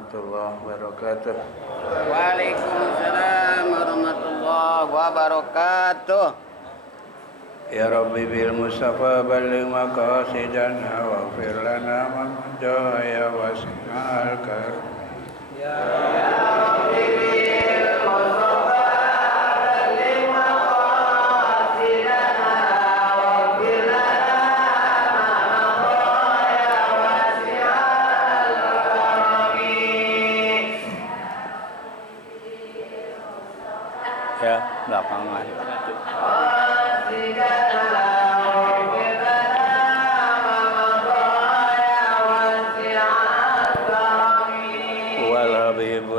warahmatullahi wabarakatuh. Waalaikumsalam warahmatullahi wabarakatuh. Ya Rabbi bil Mustafa balligh maqasidana waghfir lana ma madha ya wasi'al karim. Ya Rabbi bil Mustafa balligh maqasidana waghfir lana ma madha ya wasi'al karim. Ya, belakangan.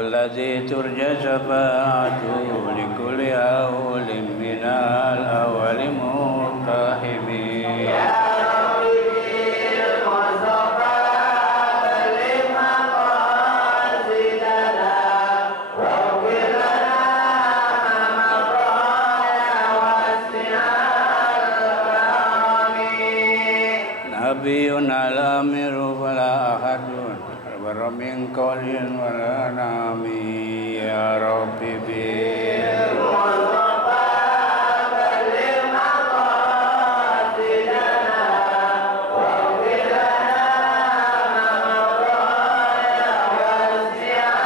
Alladzi turja syafa'atu likulli awlin minal awwali muqtahimin. Ya Rabbi bil Mustafa balligh maqasidana waghfir lana ma madha ya wasi'al karim. Nabiyyun al-amiru fala ahadun min qawlin wala nami. Ya Rabbi bil Mustafa balligh maqasidana waghfir lana ma madha ya wasi'al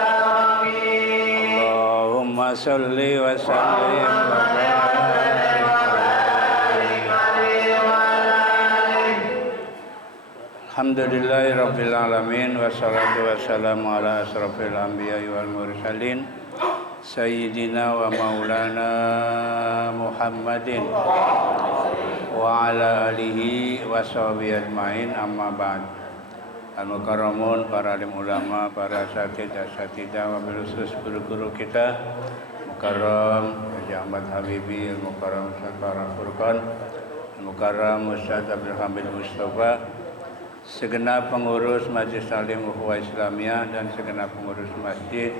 karim. Allahumma shalli wa sallim wa Alhamdulillahi Rabbil Alamin. Wassalatu wassalamu ala asrafil anbiya'i wal mursalin Sayyidina wa maulana Muhammadin wa ala alihi wa sahbihi ajma'in, amma ba'd. Al-mukarramun, para alim ulama, para asatidah wa bilusus guru-guru kita, Mukarram Haji Ahmad Habibi, Al-mukarram Ustaz Farah Furqan, Al-mukarram Ustaz Abdul Hamid Mustafa, segenap pengurus Majelis Taklim Ukhuwah Islamiyah dan segenap pengurus masjid,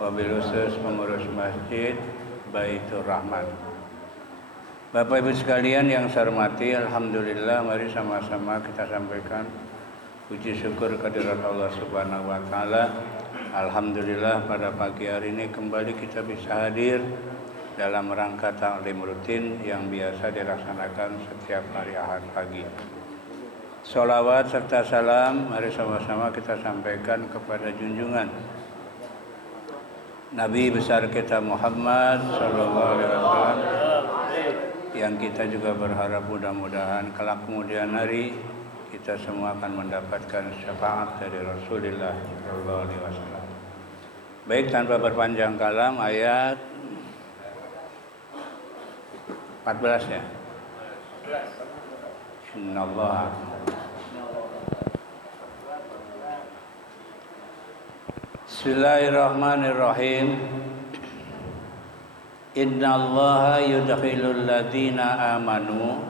wabil khusus pengurus masjid Baitur Rahman. Bapak Ibu sekalian yang saya hormati, alhamdulillah, mari sama-sama kita sampaikan puji syukur kehadirat Allah Subhanahu wa taala. Alhamdulillah, pada pagi hari ini kembali kita bisa hadir dalam rangka taklim rutin yang biasa dilaksanakan setiap hari Ahad pagi. Sholawat serta salam mari sama-sama kita sampaikan kepada junjungan Nabi besar kita Muhammad sallallahu alaihi wasallam, yang kita juga berharap mudah-mudahan kelak kemudian hari kita semua akan mendapatkan syafaat dari Rasulullah sallallahu alaihi wasallam. Baik, tanpa berpanjang kalam, ayat 14 ya. Innallaha Bismillahirrahmanirrahim. Innallaha yudkhilul ladzina amanu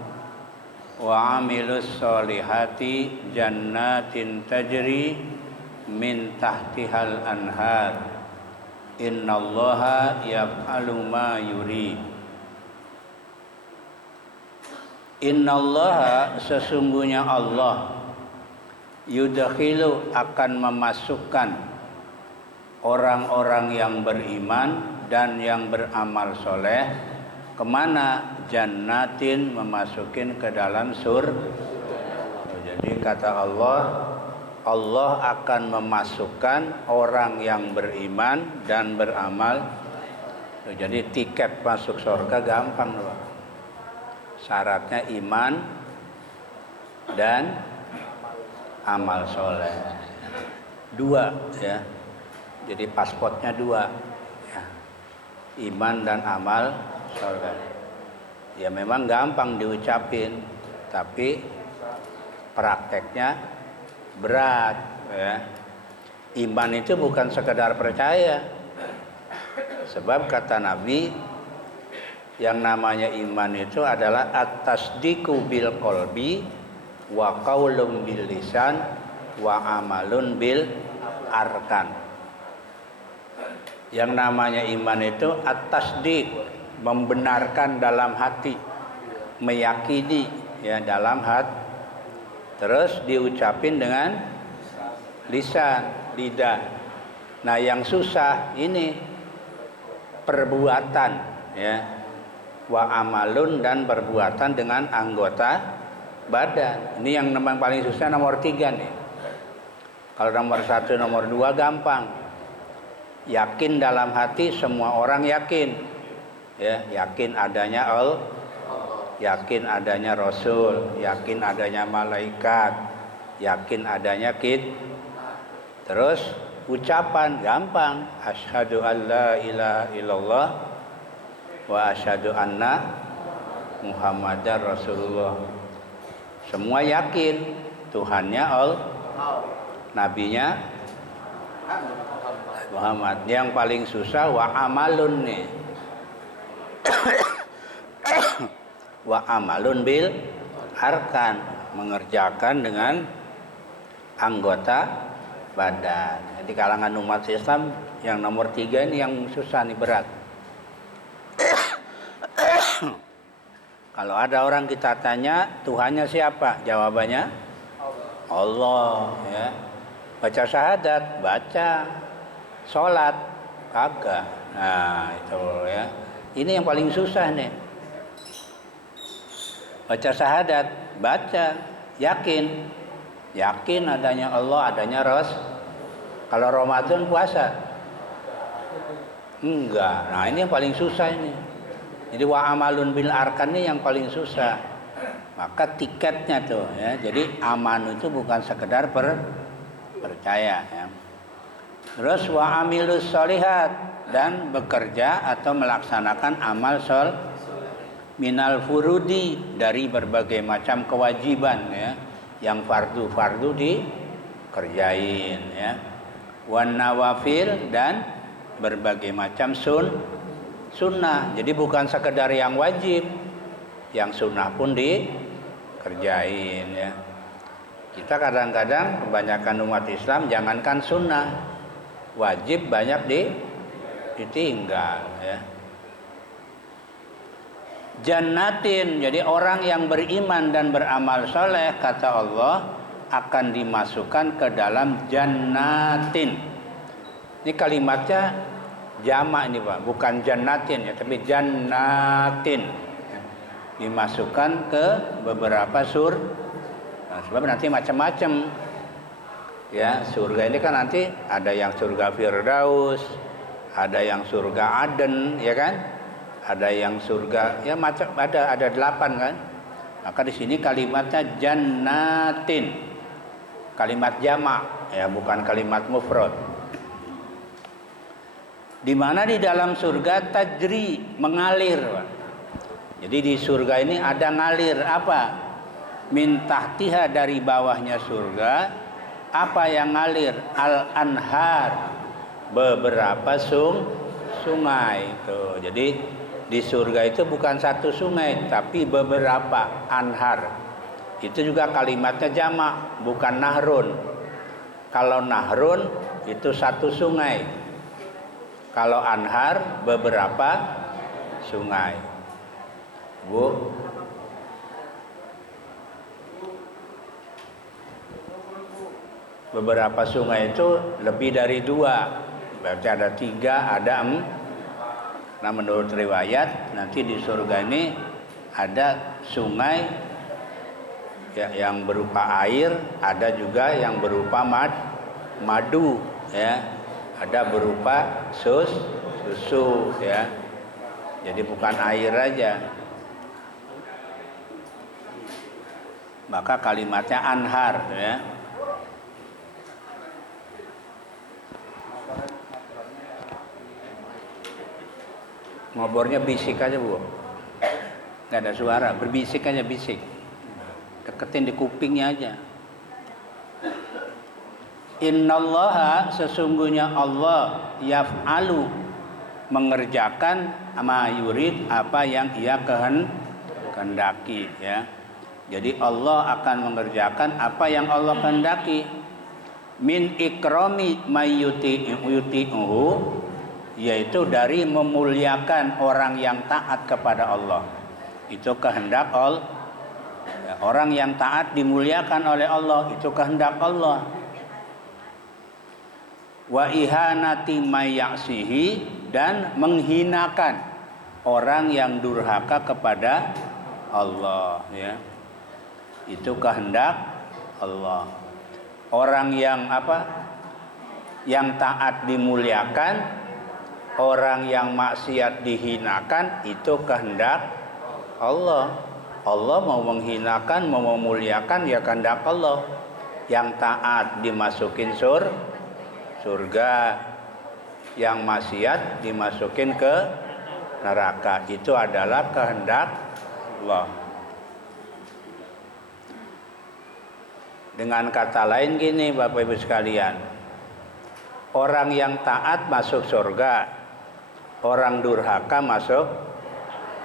wa 'amilus solihati jannatin tajri min tahtihal anhar. Innallaha yaf'alu ma yurid. Innallaha, sesungguhnya Allah, yudkhilu, akan memasukkan orang-orang yang beriman dan yang beramal soleh kemana? Jannatin, memasukin ke dalam surga. Jadi kata Allah, Allah akan memasukkan orang yang beriman dan beramal. Jadi tiket masuk surga gampang loh. Syaratnya iman dan amal soleh. Dua ya. Jadi pasportnya dua ya. Iman dan amal soleh. Ya memang gampang diucapin, tapi prakteknya berat ya. Iman itu bukan sekedar percaya. Sebab kata Nabi, yang namanya iman itu adalah at-tasdiqu bil qalbi wa qaulun bil lisan wa amalun bil arkan. Yang namanya iman itu at-tasdiq, membenarkan dalam hati, meyakini ya dalam hati, terus diucapin dengan lisan, lidah. Nah, yang susah ini perbuatan, ya. Wa amalun, dan perbuatan dengan anggota badan. Ini yang paling susah nomor 3 nih. Kalau nomor 1, nomor 2 gampang. Yakin dalam hati, semua orang yakin. Ya, yakin adanya Allah, yakin adanya Rasul, yakin adanya malaikat, yakin adanya Terus ucapan gampang, asyhadu alla ilaha illallah wa asyhadu anna Muhammadar Rasulullah. Semua yakin Tuhannya Allah, nabinya Muhammad. Yang paling susah wa amalun nih. Wa amalun bil arkan, mengerjakan dengan anggota badan. Di kalangan umat Islam yang nomor 3 ini yang susah nih, berat. Kalau ada orang kita tanya Tuhannya siapa, jawabannya Allah, ya. Baca syahadat, baca. Sholat, kagak. Nah, itu ya. Ini yang paling susah nih. Baca syahadat, baca, yakin adanya Allah, adanya Rasul. Kalau Ramadan puasa, enggak. Nah, ini yang paling susah ini. Jadi wa amalun bil arkan ini yang paling susah. Maka tiketnya tuh, ya. Jadi aman itu bukan sekedar percaya, ya. Terus wa amilus sholihat, dan bekerja atau melaksanakan amal minal furudi, dari berbagai macam kewajiban, ya. Yang fardu dikerjain, ya. Wan nawafil, dan berbagai macam sunnah. Jadi bukan sekedar yang wajib, yang sunnah pun dikerjain, ya. Kita kadang-kadang kebanyakan umat Islam jangankan sunnah, wajib banyak ditinggal, ya. Jannatin, jadi orang yang beriman dan beramal soleh, kata Allah, akan dimasukkan ke dalam jannatin. Ini kalimatnya jamak ini Pak, bukan jannatin, ya, tapi jannatin, ya. Dimasukkan ke beberapa Nah, sebab nanti macam-macam, ya. Surga ini kan nanti ada yang surga Firdaus, ada yang surga Aden, ya kan? Ada yang surga, ya macam ada 8 kan? Maka di sini kalimatnya jannatin. Kalimat jamak, ya, bukan kalimat mufrad. Di mana di dalam surga tajri, mengalir, Pak. Jadi di surga ini ada ngalir apa? Min tahtiha, dari bawahnya surga, apa yang ngalir? Al-anhar, beberapa sungai itu. Jadi di surga itu bukan satu sungai, tapi beberapa anhar. Itu juga kalimatnya jamak, bukan nahrun. Kalau nahrun itu satu sungai. Kalau anhar beberapa sungai. Bu, beberapa sungai itu lebih dari 2. Berarti ada 3, ada 4. Nah, menurut riwayat nanti di surga ini ada sungai, ya, yang berupa air, ada juga yang berupa madu, ya. Ada berupa susu, ya. Jadi bukan air aja. Maka kalimatnya anhar, ya. Ngobornya bisik aja, Bu. Nggak ada suara, berbisik aja, bisik. Deketin di kupingnya aja. Innallaha, sesungguhnya Allah, yaf'alu, mengerjakan ma yurid, apa yang ia kehendaki, ya. Jadi Allah akan mengerjakan apa yang Allah kehendaki. Min ikrami mayyuti'uhu, yaitu dari memuliakan orang yang taat kepada Allah. Itu kehendak Allah. Orang yang taat dimuliakan oleh Allah, itu kehendak Allah. wa ihanati mayyasihi, dan menghinakan orang yang durhaka kepada Allah, ya. Itu kehendak Allah. Orang yang yang taat dimuliakan, orang yang maksiat dihinakan, itu kehendak Allah. Allah mau menghinakan, mau memuliakan, ya kehendak Allah. Yang taat dimasukin surga, yang maksiat dimasukin ke neraka. Itu adalah kehendak Allah. Dengan kata lain gini Bapak Ibu sekalian, orang yang taat masuk surga, orang durhaka masuk,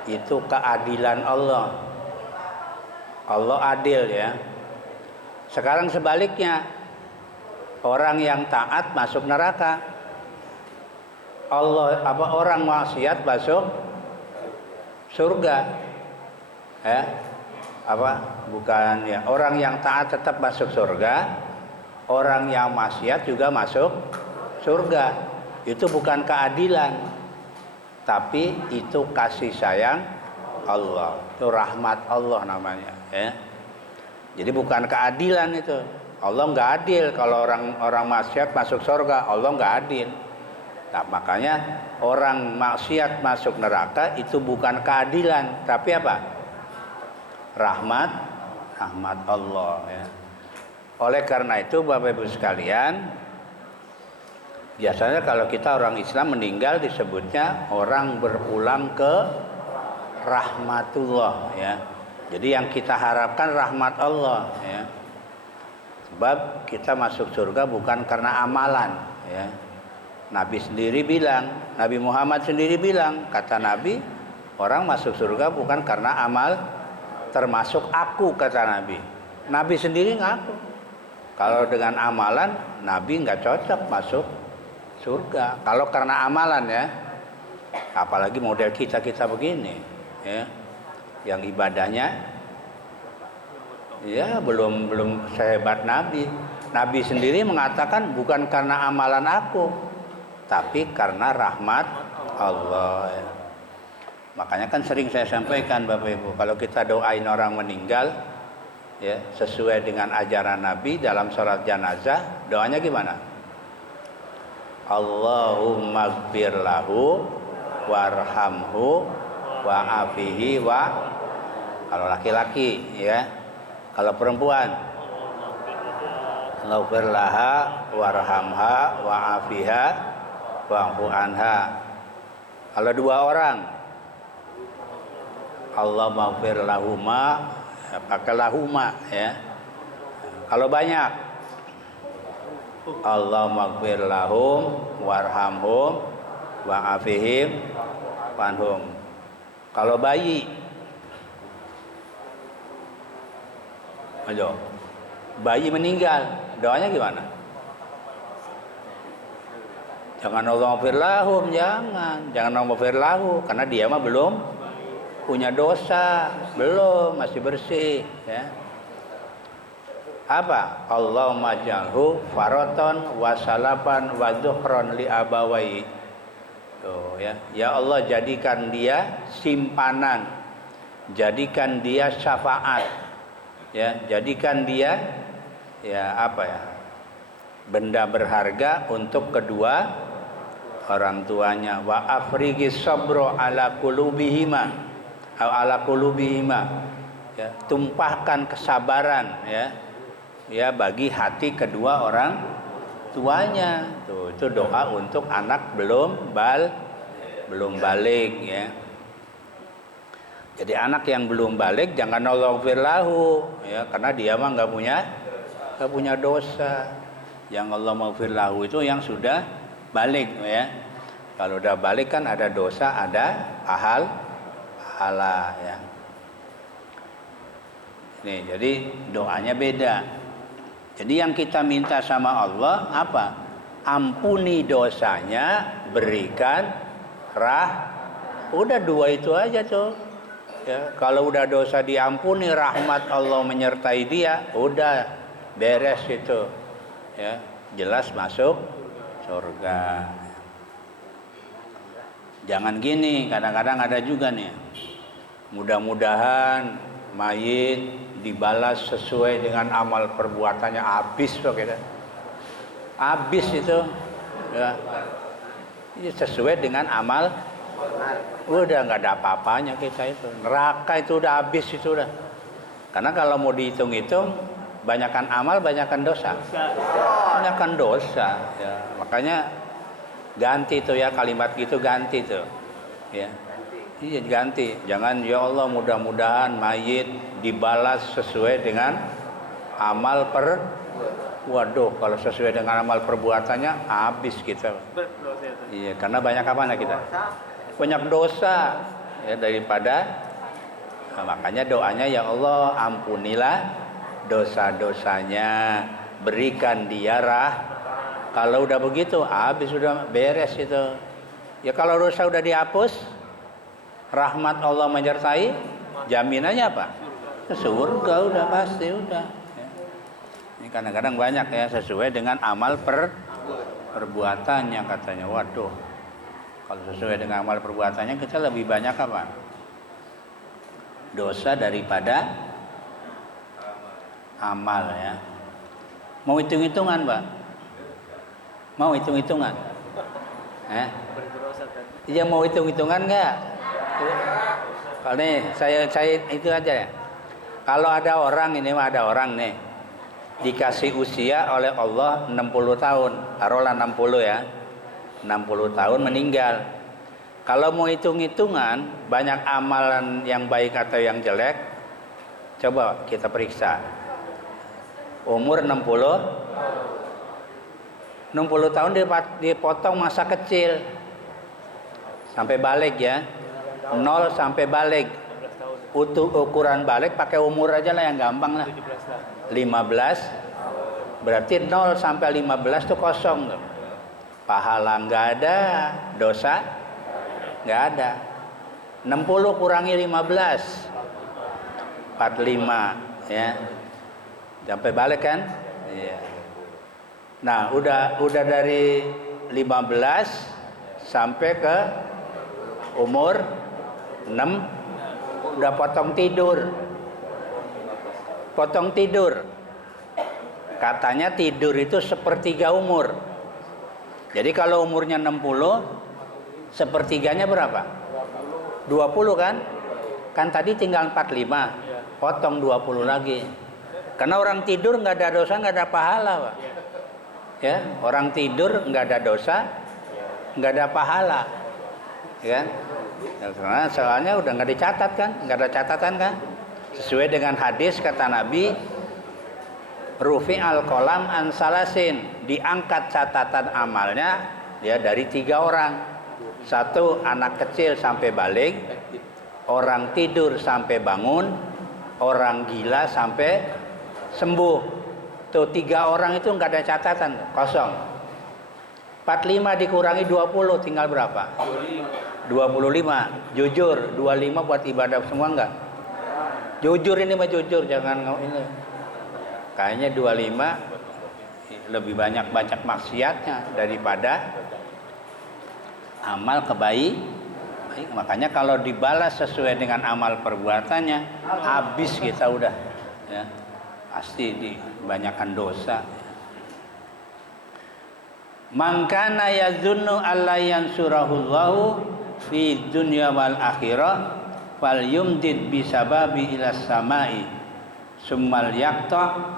itu keadilan Allah. Allah adil, ya. Sekarang sebaliknya, orang yang taat masuk neraka, orang maksiat masuk surga, ya. Bukan, ya. Orang yang taat tetap masuk surga, orang yang maksiat juga masuk surga. Itu bukan keadilan, tapi itu kasih sayang Allah, itu rahmat Allah namanya, ya. Jadi bukan keadilan itu. Allah nggak adil kalau orang maksiat masuk surga, Allah nggak adil. Nah, makanya orang maksiat masuk neraka itu bukan keadilan, tapi apa? Rahmat Allah, ya. Oleh karena itu Bapak Ibu sekalian, biasanya kalau kita orang Islam meninggal disebutnya orang berpulang ke rahmatullah, ya. Jadi yang kita harapkan rahmat Allah, ya. Sebab kita masuk surga bukan karena amalan, ya. Nabi sendiri bilang, Nabi Muhammad sendiri bilang, kata Nabi, orang masuk surga bukan karena amal, termasuk aku, kata Nabi. Nabi sendiri ngaku, kalau dengan amalan Nabi nggak cocok masuk surga. Kalau karena amalan, ya, apalagi model kita begini, ya, yang ibadahnya, ya belum sehebat Nabi. Nabi sendiri mengatakan bukan karena amalan aku, tapi karena rahmat Allah, ya. Makanya kan sering saya sampaikan Bapak Ibu, kalau kita doain orang meninggal, ya, sesuai dengan ajaran Nabi dalam sholat jenazah, doanya gimana? Allahumma gfir lahu warhamhu wa'afihi kalau laki-laki, ya. Kalau perempuan, Allahumma laha warhamha wa'afiha wa'fu anha. Kalau dua orang, Allah maghfir lahuma, ya, pakai lahuma, ya. Kalau banyak, Allah maghfir lahum warhamhum wa'afihim wanhum. Kalau bayi, ayo, bayi meninggal, doanya gimana? Jangan Allah maghfir lahum, jangan Allah maghfir lahu, karena dia mah belum punya dosa, belum, masih bersih, ya. Apa? Allahumma jalhu faraton wasalapan wadzuhron li abawai. Tuh, ya. Ya Allah, jadikan dia simpanan, jadikan dia syafaat, ya, jadikan dia, ya, benda berharga untuk kedua orang tuanya. Wa afrigis sabro ala qulubihima, ya, tumpahkan kesabaran, ya, bagi hati kedua orang tuanya. Tuh, itu doa untuk anak belum balik, ya. Jadi anak yang belum balik jangan Allah firlahu, ya, karena dia mah nggak punya dosa. Yang Allah maghfirlahu itu yang sudah balik, ya. Kalau udah balik kan ada dosa, ada pahala, ya. Nih, jadi doanya beda. Jadi yang kita minta sama Allah apa? Ampuni dosanya, berikan udah dua itu aja tuh. Ya, kalau udah dosa diampuni, rahmat Allah menyertai dia, udah beres itu. Ya, jelas masuk surga. Jangan gini, kadang-kadang ada juga nih. Mudah-mudahan mayit dibalas sesuai dengan amal perbuatannya, habis begitu. Habis itu ya. Ini sesuai dengan amal, udah nggak ada apa-apanya kita itu. Neraka itu udah habis itu udah. Karena kalau mau dihitung-hitung, banyakkan amal, banyakkan dosa. Banyakkan dosa. Ya. Makanya ganti tuh ya kalimat gitu, ganti tuh. Ya. Iya ganti. Jangan ya Allah mudah-mudahan mayit dibalas sesuai dengan amal Waduh, kalau sesuai dengan amal perbuatannya habis kita. Iya, karena banyak apa anak kita? Banyak dosa ya daripada makanya doanya ya Allah ampunilah dosa-dosanya, berikan dia kalau udah begitu habis sudah beres itu. Ya kalau dosa udah dihapus, rahmat Allah menyertai, jaminannya apa? Surga udah pasti udah. Ini kadang-kadang banyak ya sesuai dengan amal perbuatannya katanya. Waduh, kalau sesuai dengan amal perbuatannya kita lebih banyak apa? Dosa daripada amal ya. Mau hitung-hitungan, Pak? Mau hitung-hitungan? Iya mau hitung-hitungan nggak? Kalau nih saya itu aja ya. Kalau ada orang ini mah ada orang nih dikasih usia oleh Allah 60 tahun, taruhlah 60 ya, 60 tahun meninggal. Kalau mau hitung-hitungan banyak amalan yang baik atau yang jelek, coba kita periksa. Umur 60 tahun dipotong masa kecil sampai balik ya, 0 sampai balik. Ukuran balik pakai umur aja lah yang gampang lah. 15 berarti 0 sampai 15 tuh kosong tuh. Pahala nggak ada, dosa nggak ada. 60 kurangi 15 45 ya. Sampai balik kan? Iya. Nah, udah dari 15 sampai ke umur 6 udah potong tidur. Katanya tidur itu sepertiga umur. Jadi kalau umurnya 60, sepertiganya berapa? 20 kan? Kan tadi tinggal 45, potong 20 lagi. Karena orang tidur nggak ada dosa, nggak ada pahala, Pak. Ya, orang tidur nggak ada dosa, nggak ada pahala, ya. Karena soalnya udah nggak dicatat kan, nggak ada catatan kan. Sesuai dengan hadis kata Nabi, rufi al-qalam an salasin, diangkat catatan amalnya ya dari 3 orang. 1 anak kecil sampai balik, orang tidur sampai bangun, orang gila sampai sembuh. Tuh 3 orang itu nggak ada catatan, kosong. 45 dikurangi 20 tinggal berapa? 25. Jujur, 25 buat ibadah semua enggak? Jujur ini mah jujur, jangan ini. Kayaknya 25 lebih banyak maksiatnya daripada amal baik. Makanya kalau dibalas sesuai dengan amal perbuatannya, habis kita udah ya. Pasti dibanyakan dosa. Man kana yazunnu alla yansurahullahu fi dunya wal akhirah falyumdid bisababi ila samai summal yaqta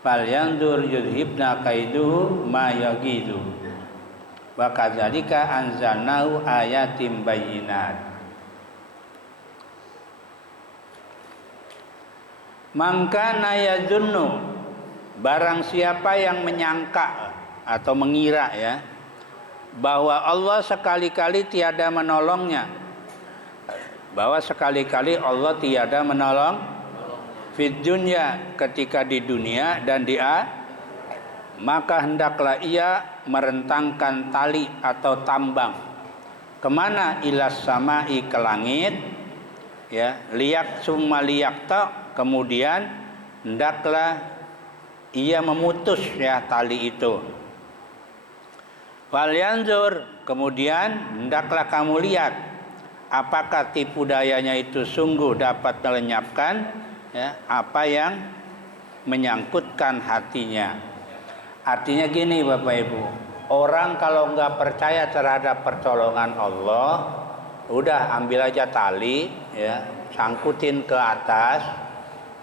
falyanzur yudhibna kaiduhu ma yagidu wa kadzalika anzalnahu ayatim bayyinat. Man kana yazunnu, barang siapa yang menyangka atau mengira ya bahwa Allah sekali-kali tiada menolongnya, bahwa sekali-kali Allah tiada menolong fid dunya, ketika di dunia dan di maka hendaklah ia merentangkan tali atau tambang kemana? Ilas samai, ke langit ya, liyak summa liyakta, kemudian hendaklah ia memutus ya tali itu. Falyanzur, kemudian hendaklah kamu lihat apakah tipu dayanya itu sungguh dapat melenyapkan ya, apa yang menyangkutkan hatinya. Artinya gini Bapak Ibu, orang kalau nggak percaya terhadap pertolongan Allah, udah ambil aja tali ya, sangkutin ke atas,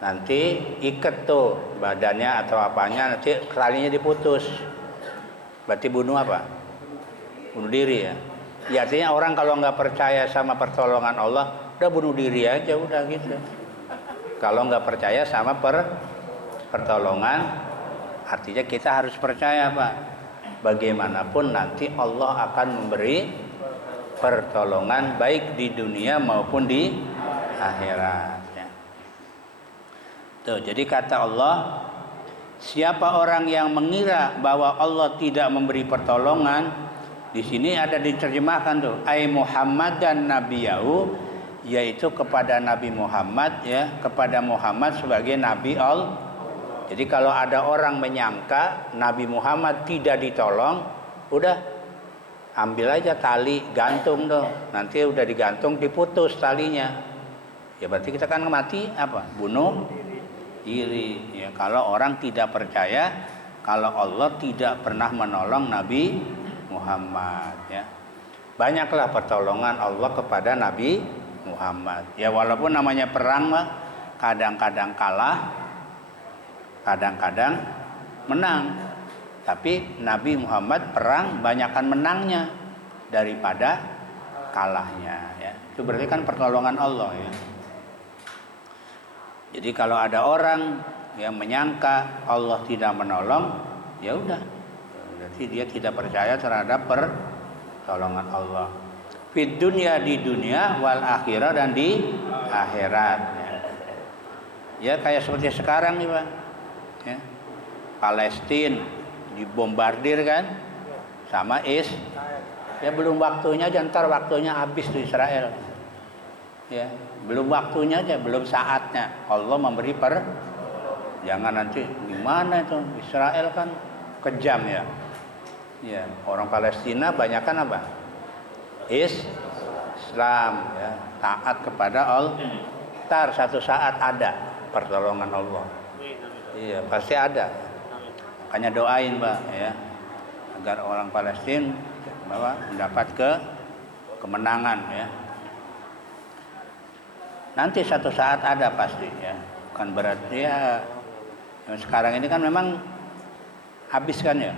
nanti iket tuh badannya atau apanya, nanti talinya diputus. Berarti bunuh apa? Bunuh diri ya. Ya artinya orang kalau nggak percaya sama pertolongan Allah, udah bunuh diri aja, udah gitu. Kalau nggak percaya sama pertolongan, artinya kita harus percaya Pak. Bagaimanapun nanti Allah akan memberi pertolongan baik di dunia maupun di akhirat. Ya. Tuh, jadi kata Allah, siapa orang yang mengira bahwa Allah tidak memberi pertolongan, di sini ada diterjemahkan tuh, ai Muhammad dan nabiyahu, yaitu kepada Nabi Muhammad ya, kepada Muhammad sebagai nabi Allah. Jadi kalau ada orang menyangka Nabi Muhammad tidak ditolong, udah ambil aja tali, gantung dong. Nanti udah digantung diputus talinya. Ya berarti kita kan mati apa? Bunuh diri. Ya kalau orang tidak percaya kalau Allah tidak pernah menolong Nabi Muhammad ya. Banyaklah pertolongan Allah kepada Nabi Muhammad. Ya walaupun namanya perang mah kadang-kadang kalah, kadang-kadang menang. Tapi Nabi Muhammad perang banyakkan menangnya daripada kalahnya ya. Itu berarti kan pertolongan Allah ya. Jadi kalau ada orang yang menyangka Allah tidak menolong, ya udah. Berarti dia tidak percaya terhadap pertolongan Allah. Fid dunya, di dunia, wal akhirah, dan di akhirat. Ya kayak seperti sekarang nih Pak. Ya. Palestina dibombardir kan sama ya belum waktunya aja, ntar waktunya habis tuh Israel. Ya, belum waktunya aja, belum saatnya. Allah memberi jangan nanti gimana itu Israel kan kejam ya. Ya, orang Palestina banyak kan apa? Islam ya, taat kepada Allah. Ntar satu saat ada pertolongan Allah. Iya, pasti ada. Makanya doain, Mbak ya, agar orang Palestina bahwa mendapat kemenangan ya. Nanti satu saat ada pasti ya. Kan berarti ya sekarang ini kan memang habis kan ya.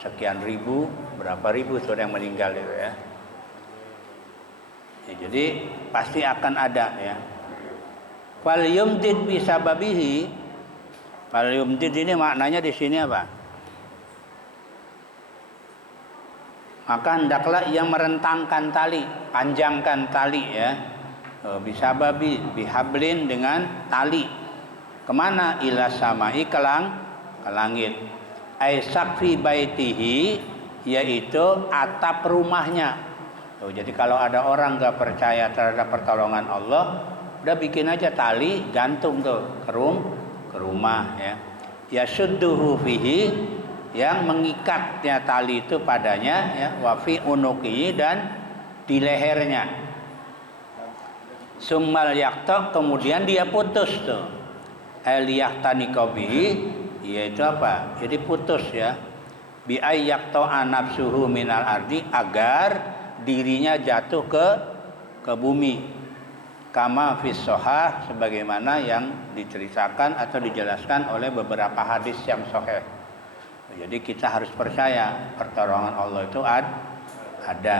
Sekian ribu, berapa ribu sudah yang meninggal itu ya. Ya jadi pasti akan ada ya. Fal yumdid bisababihi. Fal yumdid ini maknanya di sini apa? Maka hendaklah ia merentangkan tali, panjangkan tali ya. Bisababi, bihablin, dengan tali. Kemana? Ila samai, ke langit. Ai sakfi baitihi, yaitu atap rumahnya. Tuh, jadi kalau ada orang nggak percaya terhadap pertolongan Allah, udah bikin aja tali, gantung tuh ke rumah ya. Yasudduhu fihi, yang mengikatnya tali itu padanya ya, wa fi unuqihi, dan di lehernya. Summal yaqta, kemudian dia putus tuh. Aliyahtani qabihi, yaitu apa? Jadi putus ya. Bi ayyaqta nafsuhu minal ardi, agar dirinya jatuh ke bumi. Kama fis shahih, sebagaimana yang diceritakan atau dijelaskan oleh beberapa hadis yang sahih. Jadi kita harus percaya pertolongan Allah itu ada.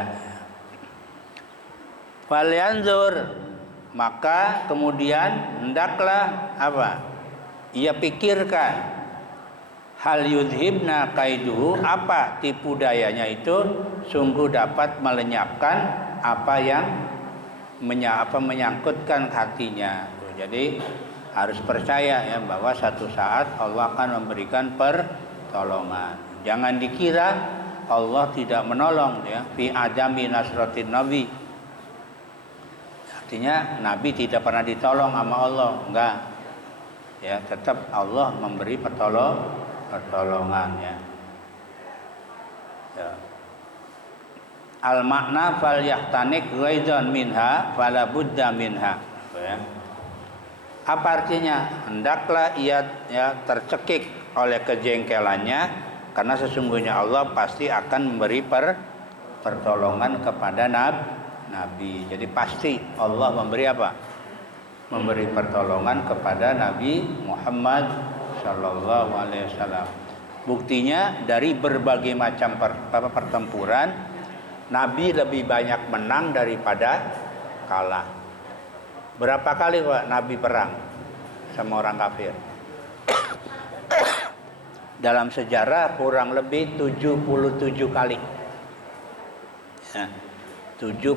Falyanzur, maka kemudian hendaklah apa? Ia pikirkan, hal yudhibna kaiduhu, apa tipu dayanya itu sungguh dapat melenyapkan apa yang menyangkutkan hatinya. Jadi harus percaya ya bahwa satu saat Allah akan memberikan pertolongan. Jangan dikira Allah tidak menolong ya, fi adami nasratin nabi. Artinya Nabi tidak pernah ditolong sama Allah, enggak. Ya, tetap Allah memberi pertolongan ya. Ya. al makna fal yahtanik ghaidan minha fala budda minha. Ya. Apa artinya? Hendaklah ia tercekik oleh kejengkelannya, karena sesungguhnya Allah pasti akan memberi pertolongan kepada Nabi. Jadi pasti Allah memberi apa? Memberi pertolongan kepada Nabi Muhammad Sallallahu Alaihi Wasallam. Buktinya dari berbagai macam pertempuran, Nabi lebih banyak menang daripada kalah. Berapa kali Pak Nabi perang sama orang kafir? Dalam sejarah kurang lebih 77 kali. Ya, 77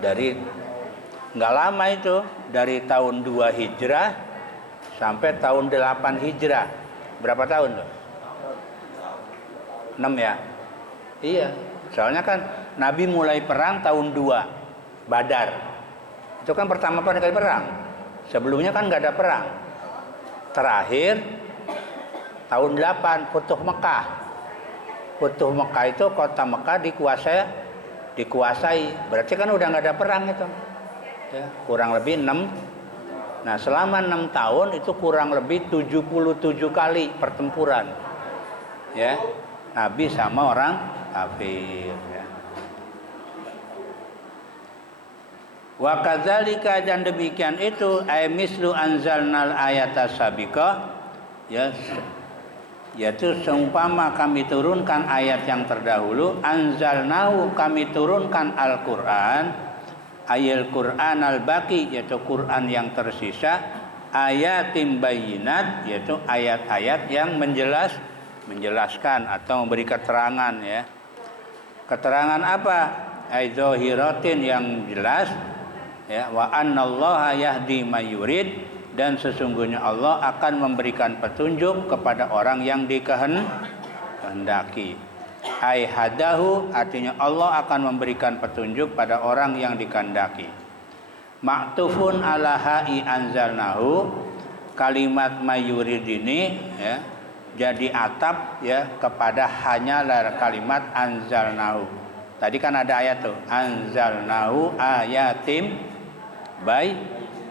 dari nggak lama itu, dari tahun 2 Hijrah sampai tahun 8 Hijrah. Berapa tahun tuh? 6 ya? Iya, soalnya kan Nabi mulai perang tahun 2 Badar. Itu kan pertama kali perang. Sebelumnya kan nggak ada perang. Terakhir tahun 8 Futuh Mekah. Futuh Mekah itu kota Mekah dikuasai. Berarti kan udah nggak ada perang itu. Ya, kurang lebih 6. Nah, selama 6 tahun itu kurang lebih 77 kali pertempuran. Ya. Nabi sama orang kafir, ya. Wa kadzalika, dan demikian itu ay mislu anzalnal ayata sabiqah, ya, yaitu seumpama kami turunkan ayat yang terdahulu, anzalnahu, kami turunkan Al-Qur'an, ayat Qur'an al-baqi, yaitu Quran yang tersisa, ayatim bayyinat, yaitu ayat-ayat yang menjelaskan atau memberi keterangan, ya. Keterangan apa? Ay zahiratin, yang jelas, ya, wa annallaha yahdi may yurid, dan sesungguhnya Allah akan memberikan petunjuk kepada orang yang dikehendaki. Ai hadahu, artinya Allah akan memberikan petunjuk pada orang yang dikehendaki. Maktufun ala ha'i anzalnahu, kalimat may yurid ini, ya, jadi atap, ya, kepada hanyalah kalimat anzalnahu. Tadi kan ada ayat tuh, anzalnahu ayatim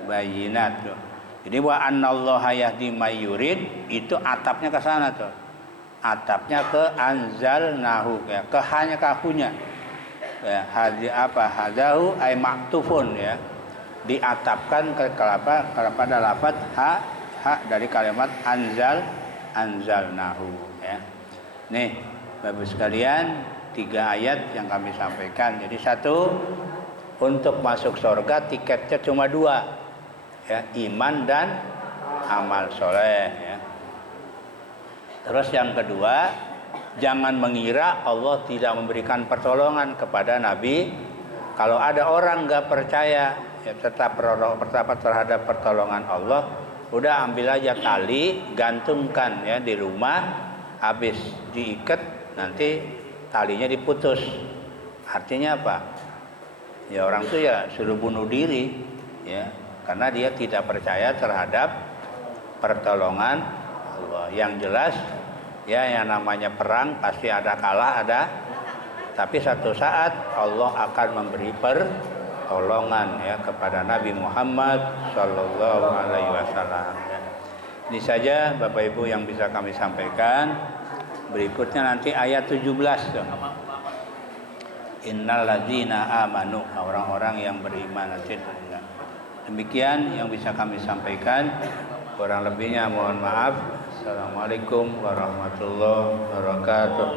bayyinat tuh. Jadi wa annallaha yahdi may yurid, itu atapnya ke sana tuh. Atapnya ke anzalnahu, ya, ke hanya kahunya. Ya, hadahu ay maktufun, ya. Diatapkan kepada lafaz ha dari kalimat anzalnahu, ya. Nih, Bapak sekalian, 3 ayat yang kami sampaikan. Jadi satu, untuk masuk surga tiketnya cuma 2, ya, iman dan amal soleh, ya. Terus yang kedua, jangan mengira Allah tidak memberikan pertolongan kepada Nabi. Kalau ada orang nggak percaya, ya, tetap terhadap pertolongan Allah, udah ambil aja tali, gantungkan, ya, di rumah, habis diikat, nanti talinya diputus. Artinya apa? Ya, orang itu ya suruh bunuh diri, ya, karena dia tidak percaya terhadap pertolongan Allah. Yang jelas, ya, yang namanya perang pasti ada kalah, tapi satu saat Allah akan memberi pertolongan, ya, kepada Nabi Muhammad Sallallahu Alaihi Wasallam, ya. Ini saja Bapak Ibu yang bisa kami sampaikan. Berikutnya nanti ayat 17 tuh. Innal ladzina amanu, orang-orang yang beriman. Demikian yang bisa kami sampaikan. Kurang lebihnya mohon maaf. Assalamualaikum warahmatullahi wabarakatuh.